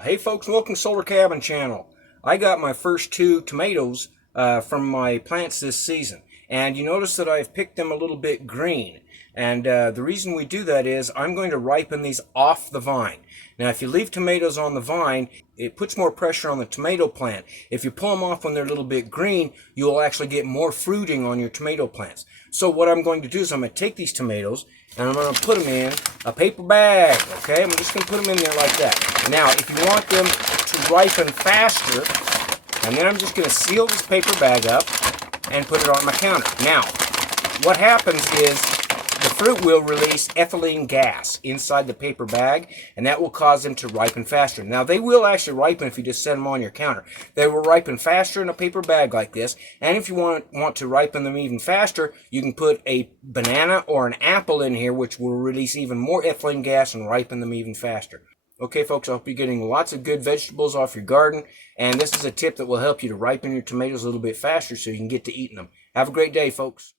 Hey folks, welcome to Solar Cabin Channel. I got my first two tomatoes from my plants this season, and you notice that I've picked them a little bit green. And the reason we do that is I'm going to ripen these off the vine. Now if you leave tomatoes on the vine, it puts more pressure on the tomato plant. If you pull them off when they're a little bit green, you'll actually get more fruiting on your tomato plants. So what I'm going to do is I'm going to take these tomatoes and I'm going to put them in a paper bag, okay? I'm just going to put them in there like that. Now, if you want them to ripen faster, and then I'm just going to seal this paper bag up and put it on my counter. Now, what happens is the fruit will release ethylene gas inside the paper bag, and that will cause them to ripen faster. Now, they will actually ripen if you just set them on your counter. They will ripen faster in a paper bag like this, and if you want to ripen them even faster, you can put a banana or an apple in here, which will release even more ethylene gas and ripen them even faster. Okay, folks, I hope you're getting lots of good vegetables off your garden, and this is a tip that will help you to ripen your tomatoes a little bit faster so you can get to eating them. Have a great day, folks.